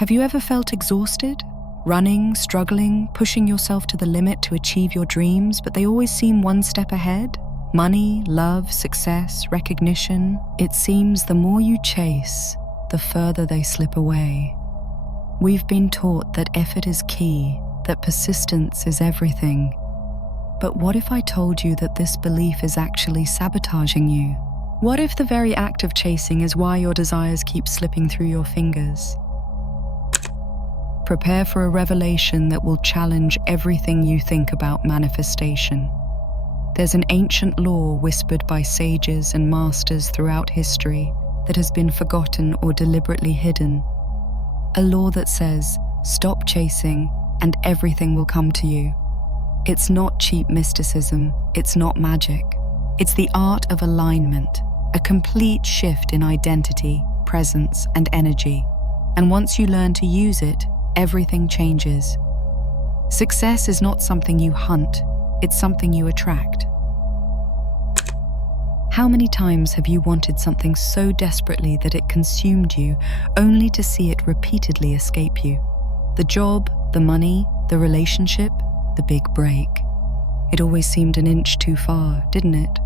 Have you ever felt exhausted? Running, struggling, pushing yourself to the limit to achieve your dreams, but they always seem one step ahead? Money, love, success, recognition. It seems the more you chase, the further they slip away. We've been taught that effort is key, that persistence is everything. But what if I told you that this belief is actually sabotaging you? What if the very act of chasing is why your desires keep slipping through your fingers? Prepare for a revelation that will challenge everything you think about manifestation. There's an ancient law whispered by sages and masters throughout history that has been forgotten or deliberately hidden. A law that says, stop chasing and everything will come to you. It's not cheap mysticism, it's not magic. It's the art of alignment, a complete shift in identity, presence, and energy. And once you learn to use it, everything changes. Success is not something you hunt, it's something you attract. How many times have you wanted something so desperately that it consumed you, only to see it repeatedly escape you? The job, the money, the relationship, the big break. It always seemed an inch too far, didn't it?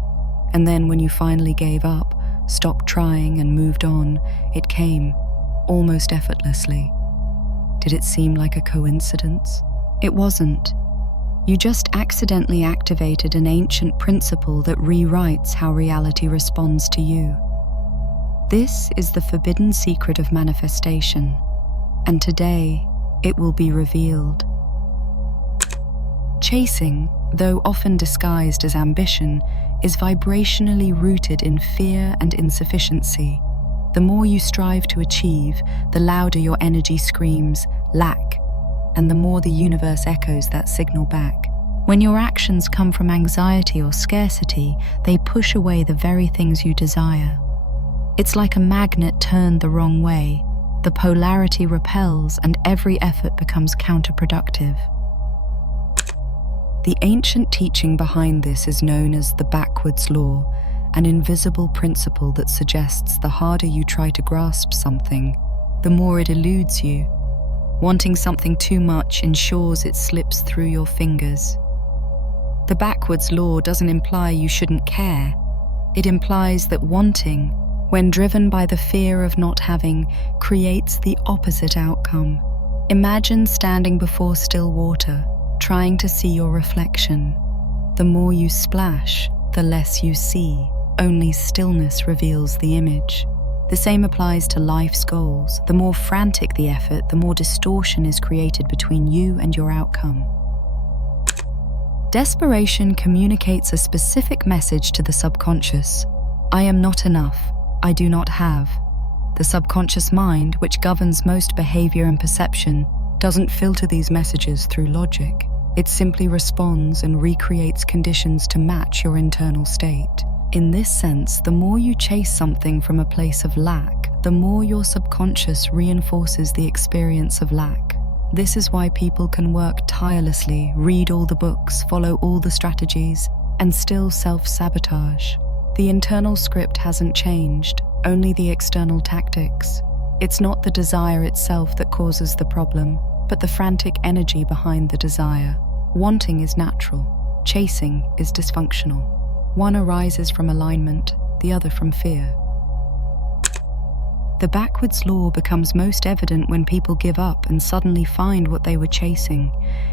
And then when you finally gave up, stopped trying and moved on, it came, almost effortlessly. Did it seem like a coincidence? It wasn't. You just accidentally activated an ancient principle that rewrites how reality responds to you. This is the forbidden secret of manifestation, and today it will be revealed. Chasing, though often disguised as ambition, is vibrationally rooted in fear and insufficiency. The more you strive to achieve, the louder your energy screams, lack, and the more the universe echoes that signal back. When your actions come from anxiety or scarcity, they push away the very things you desire. It's like a magnet turned the wrong way. The polarity repels and every effort becomes counterproductive. The ancient teaching behind this is known as the backwards law, an invisible principle that suggests the harder you try to grasp something, the more it eludes you. Wanting something too much ensures it slips through your fingers. The backwards law doesn't imply you shouldn't care. It implies that wanting, when driven by the fear of not having, creates the opposite outcome. Imagine standing before still water, trying to see your reflection. The more you splash, the less you see. Only stillness reveals the image. The same applies to life's goals. The more frantic the effort, the more distortion is created between you and your outcome. Desperation communicates a specific message to the subconscious. I am not enough. I do not have. The subconscious mind, which governs most behavior and perception, doesn't filter these messages through logic. It simply responds and recreates conditions to match your internal state. In this sense, the more you chase something from a place of lack, the more your subconscious reinforces the experience of lack. This is why people can work tirelessly, read all the books, follow all the strategies, and still self-sabotage. The internal script hasn't changed, only the external tactics. It's not the desire itself that causes the problem, but the frantic energy behind the desire. Wanting is natural, chasing is dysfunctional. One arises from alignment, the other from fear. The backwards law becomes most evident when people give up and suddenly find what they were chasing.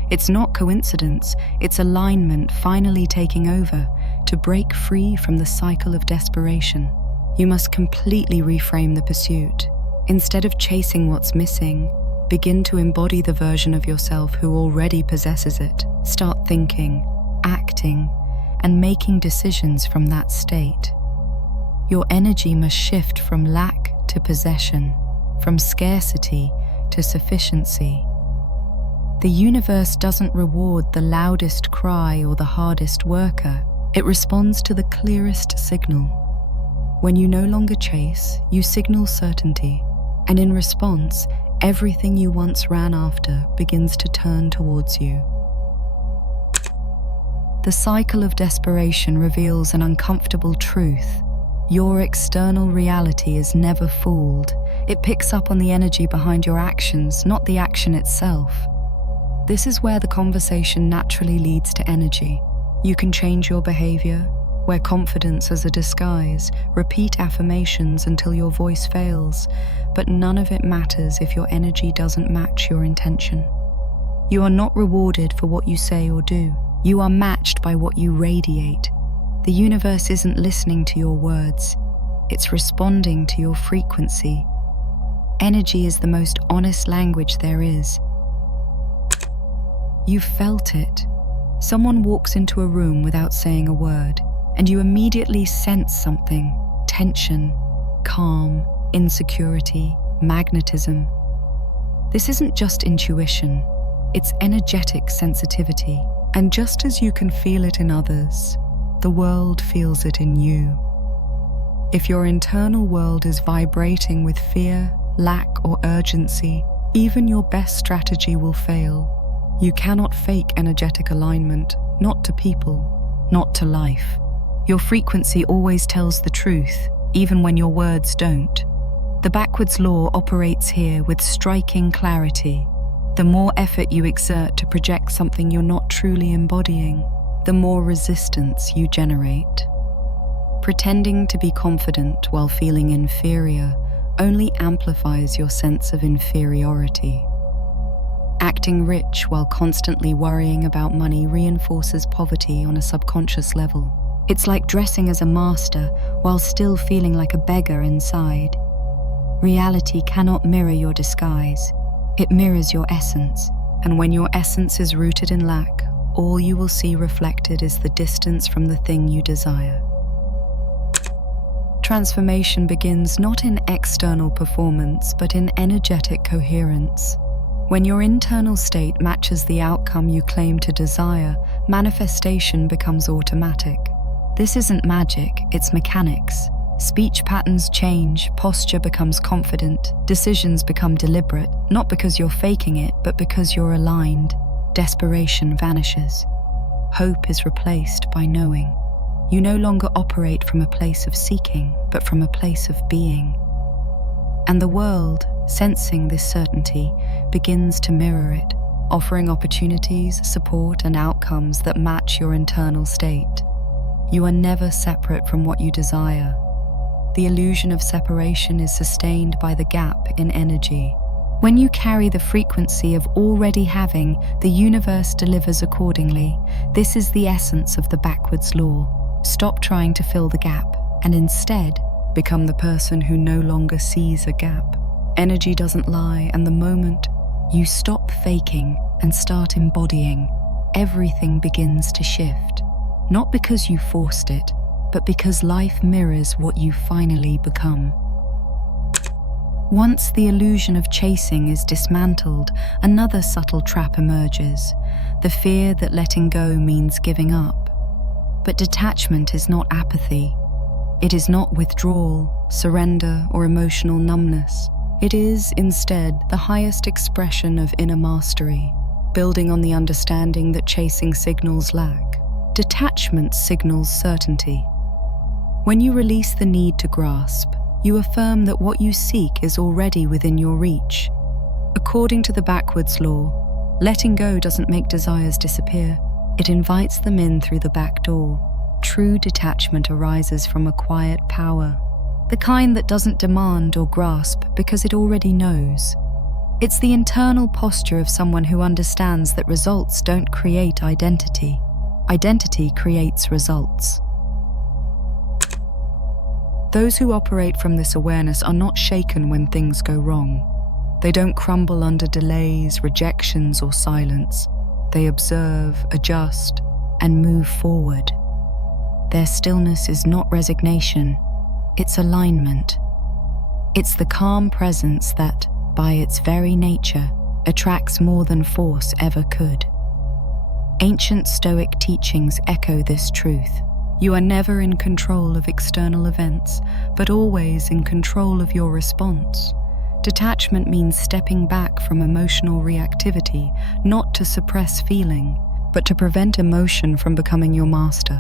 It's not coincidence, it's alignment finally taking over to break free from the cycle of desperation. You must completely reframe the pursuit. Instead of chasing what's missing, begin to embody the version of yourself who already possesses it. Start thinking, acting, and making decisions from that state. Your energy must shift from lack to possession, from scarcity to sufficiency. The universe doesn't reward the loudest cry or the hardest worker. It responds to the clearest signal. When you no longer chase, you signal certainty, and in response, everything you once ran after begins to turn towards you. The cycle of desperation reveals an uncomfortable truth. Your external reality is never fooled. It picks up on the energy behind your actions, not the action itself. This is where the conversation naturally leads to energy. You can change your behavior, wear confidence as a disguise, repeat affirmations until your voice fails, but none of it matters if your energy doesn't match your intention. You are not rewarded for what you say or do. You are matched by what you radiate. The universe isn't listening to your words. It's responding to your frequency. Energy is the most honest language there is. You felt it. Someone walks into a room without saying a word, and you immediately sense something: tension, calm, insecurity, magnetism. This isn't just intuition, it's energetic sensitivity. And just as you can feel it in others, the world feels it in you. If your internal world is vibrating with fear, lack, or urgency, even your best strategy will fail. You cannot fake energetic alignment, not to people, not to life. Your frequency always tells the truth, even when your words don't. The backwards law operates here with striking clarity. The more effort you exert to project something you're not truly embodying, the more resistance you generate. Pretending to be confident while feeling inferior only amplifies your sense of inferiority. Acting rich while constantly worrying about money reinforces poverty on a subconscious level. It's like dressing as a master while still feeling like a beggar inside. Reality cannot mirror your disguise. It mirrors your essence, and when your essence is rooted in lack, all you will see reflected is the distance from the thing you desire. Transformation begins not in external performance, but in energetic coherence. When your internal state matches the outcome you claim to desire, manifestation becomes automatic. This isn't magic, it's mechanics. Speech patterns change, posture becomes confident, decisions become deliberate, not because you're faking it, but because you're aligned. Desperation vanishes. Hope is replaced by knowing. You no longer operate from a place of seeking, but from a place of being. And the world, sensing this certainty, begins to mirror it, offering opportunities, support, and outcomes that match your internal state. You are never separate from what you desire. The illusion of separation is sustained by the gap in energy. When you carry the frequency of already having, the universe delivers accordingly. This is the essence of the backwards law. Stop trying to fill the gap, and instead, become the person who no longer sees a gap. Energy doesn't lie, and the moment you stop faking and start embodying, everything begins to shift. Not because you forced it, but because life mirrors what you finally become. Once the illusion of chasing is dismantled, another subtle trap emerges: the fear that letting go means giving up. But detachment is not apathy. It is not withdrawal, surrender, or emotional numbness. It is, instead, the highest expression of inner mastery, building on the understanding that chasing signals lack. Detachment signals certainty. When you release the need to grasp, you affirm that what you seek is already within your reach. According to the backwards law, letting go doesn't make desires disappear. It invites them in through the back door. True detachment arises from a quiet power, the kind that doesn't demand or grasp because it already knows. It's the internal posture of someone who understands that results don't create identity. Identity creates results. Those who operate from this awareness are not shaken when things go wrong. They don't crumble under delays, rejections, or silence. They observe, adjust, and move forward. Their stillness is not resignation, it's alignment. It's the calm presence that, by its very nature, attracts more than force ever could. Ancient Stoic teachings echo this truth. You are never in control of external events, but always in control of your response. Detachment means stepping back from emotional reactivity, not to suppress feeling, but to prevent emotion from becoming your master.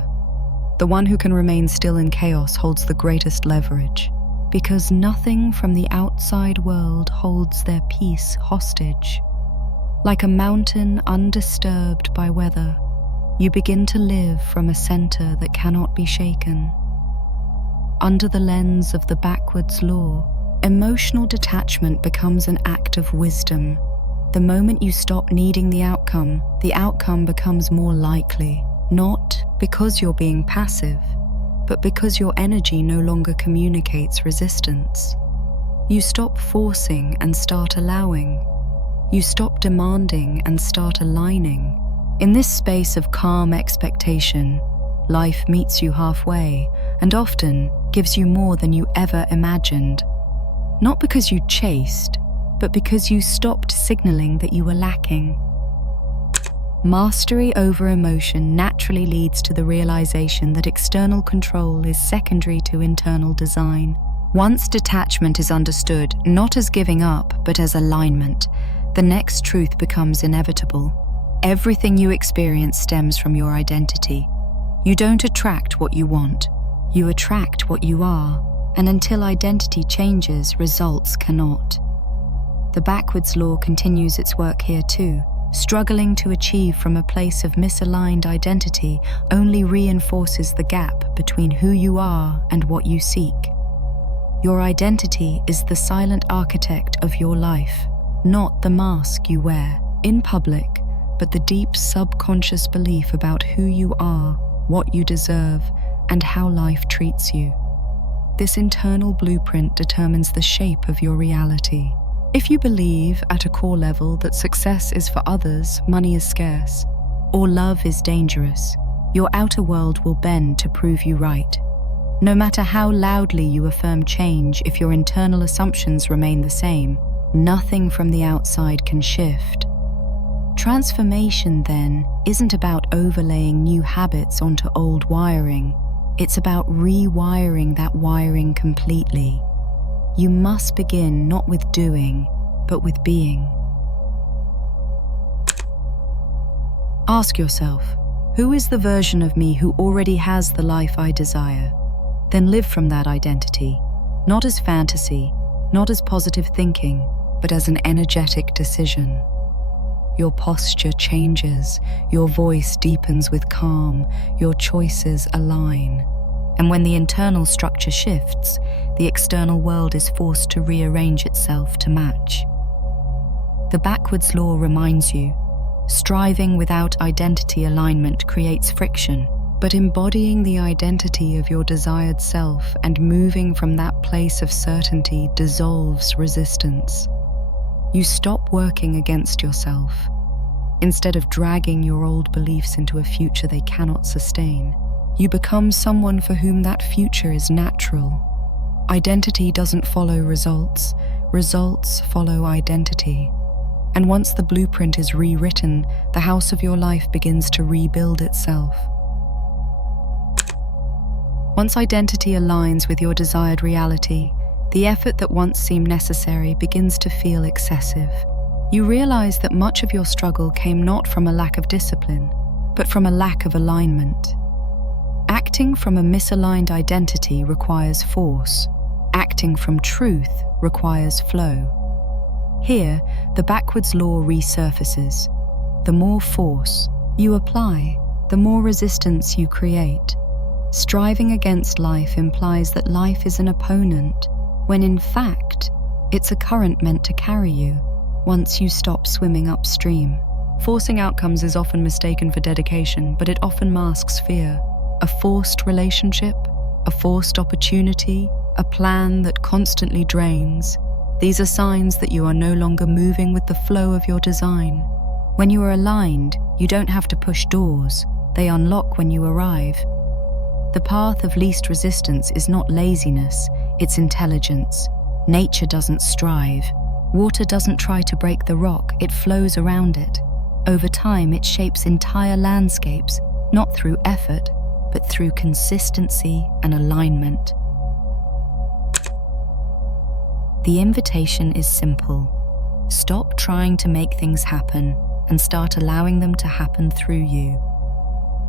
The one who can remain still in chaos holds the greatest leverage. Because nothing from the outside world holds their peace hostage. Like a mountain undisturbed by weather, you begin to live from a center that cannot be shaken. Under the lens of the backwards law, emotional detachment becomes an act of wisdom. The moment you stop needing the outcome becomes more likely, not because you're being passive, but because your energy no longer communicates resistance. You stop forcing and start allowing. You stop demanding and start aligning. In this space of calm expectation, life meets you halfway and often gives you more than you ever imagined. Not because you chased, but because you stopped signaling that you were lacking. Mastery over emotion naturally leads to the realization that external control is secondary to internal design. Once detachment is understood not as giving up, but as alignment, the next truth becomes inevitable. Everything you experience stems from your identity. You don't attract what you want, you attract what you are, and until identity changes, results cannot. The backwards law continues its work here too. Struggling to achieve from a place of misaligned identity only reinforces the gap between who you are and what you seek. Your identity is the silent architect of your life, not the mask you wear in public, but the deep subconscious belief about who you are, what you deserve, and how life treats you. This internal blueprint determines the shape of your reality. If you believe at a core level that success is for others, money is scarce, or love is dangerous, your outer world will bend to prove you right. No matter how loudly you affirm change, if your internal assumptions remain the same, nothing from the outside can shift. Transformation, then, isn't about overlaying new habits onto old wiring. It's about rewiring that wiring completely. You must begin not with doing, but with being. Ask yourself, who is the version of me who already has the life I desire? Then live from that identity, not as fantasy, not as positive thinking, but as an energetic decision. Your posture changes, your voice deepens with calm, your choices align. And when the internal structure shifts, the external world is forced to rearrange itself to match. The backwards law reminds you, striving without identity alignment creates friction, but embodying the identity of your desired self and moving from that place of certainty dissolves resistance. You stop working against yourself. Instead of dragging your old beliefs into a future they cannot sustain, you become someone for whom that future is natural. Identity doesn't follow results, results follow identity. And once the blueprint is rewritten, the house of your life begins to rebuild itself. Once identity aligns with your desired reality, the effort that once seemed necessary begins to feel excessive. You realize that much of your struggle came not from a lack of discipline, but from a lack of alignment. Acting from a misaligned identity requires force. Acting from truth requires flow. Here, the backwards law resurfaces. The more force you apply, the more resistance you create. Striving against life implies that life is an opponent, when in fact, it's a current meant to carry you, once you stop swimming upstream. Forcing outcomes is often mistaken for dedication, but it often masks fear. A forced relationship, a forced opportunity, a plan that constantly drains. These are signs that you are no longer moving with the flow of your design. When you are aligned, you don't have to push doors. They unlock when you arrive. The path of least resistance is not laziness, it's intelligence. Nature doesn't strive. Water doesn't try to break the rock, it flows around it. Over time, it shapes entire landscapes, not through effort, but through consistency and alignment. The invitation is simple. Stop trying to make things happen and start allowing them to happen through you.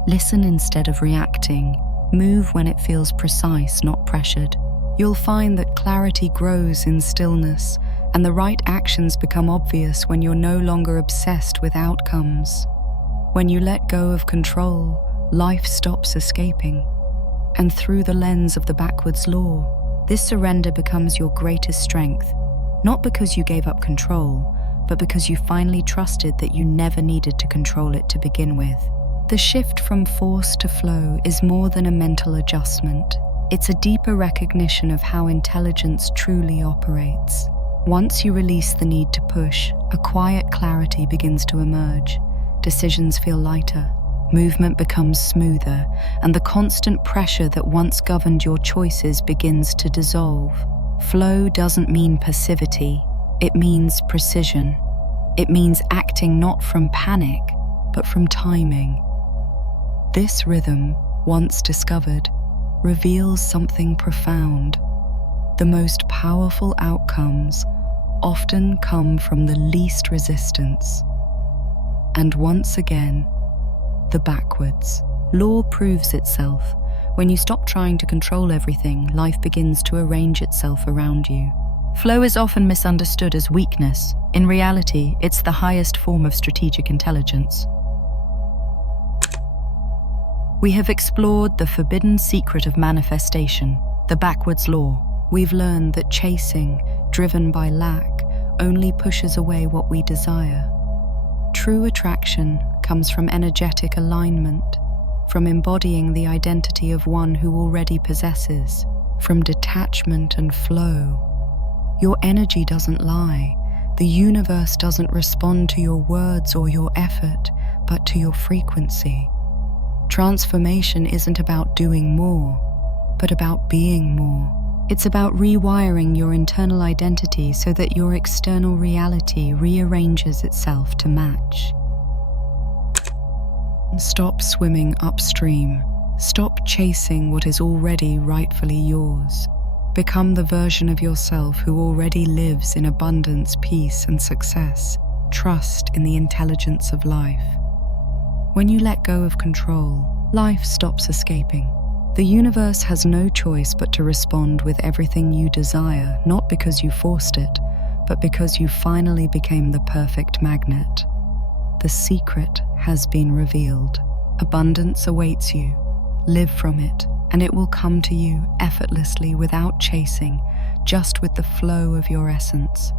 Listen instead of reacting. Move when it feels precise, not pressured. You'll find that clarity grows in stillness, and the right actions become obvious when you're no longer obsessed with outcomes. When you let go of control, life stops escaping. And through the lens of the backwards law, this surrender becomes your greatest strength, not because you gave up control, but because you finally trusted that you never needed to control it to begin with. The shift from force to flow is more than a mental adjustment. It's a deeper recognition of how intelligence truly operates. Once you release the need to push, a quiet clarity begins to emerge. Decisions feel lighter, movement becomes smoother, and the constant pressure that once governed your choices begins to dissolve. Flow doesn't mean passivity, it means precision. It means acting not from panic, but from timing. This rhythm, once discovered, reveals something profound. The most powerful outcomes often come from the least resistance. And once again, the backwards law proves itself. When you stop trying to control everything, life begins to arrange itself around you. Flow is often misunderstood as weakness. In reality, it's the highest form of strategic intelligence. We have explored the forbidden secret of manifestation, the backwards law. We've learned that chasing, driven by lack, only pushes away what we desire. True attraction comes from energetic alignment, from embodying the identity of one who already possesses, from detachment and flow. Your energy doesn't lie. The universe doesn't respond to your words or your effort, but to your frequency. Transformation isn't about doing more, but about being more. It's about rewiring your internal identity so that your external reality rearranges itself to match. Stop swimming upstream. Stop chasing what is already rightfully yours. Become the version of yourself who already lives in abundance, peace, and success. Trust in the intelligence of life. When you let go of control, life stops escaping. The universe has no choice but to respond with everything you desire, not because you forced it, but because you finally became the perfect magnet. The secret has been revealed. Abundance awaits you. Live from it, and it will come to you effortlessly without chasing, just with the flow of your essence.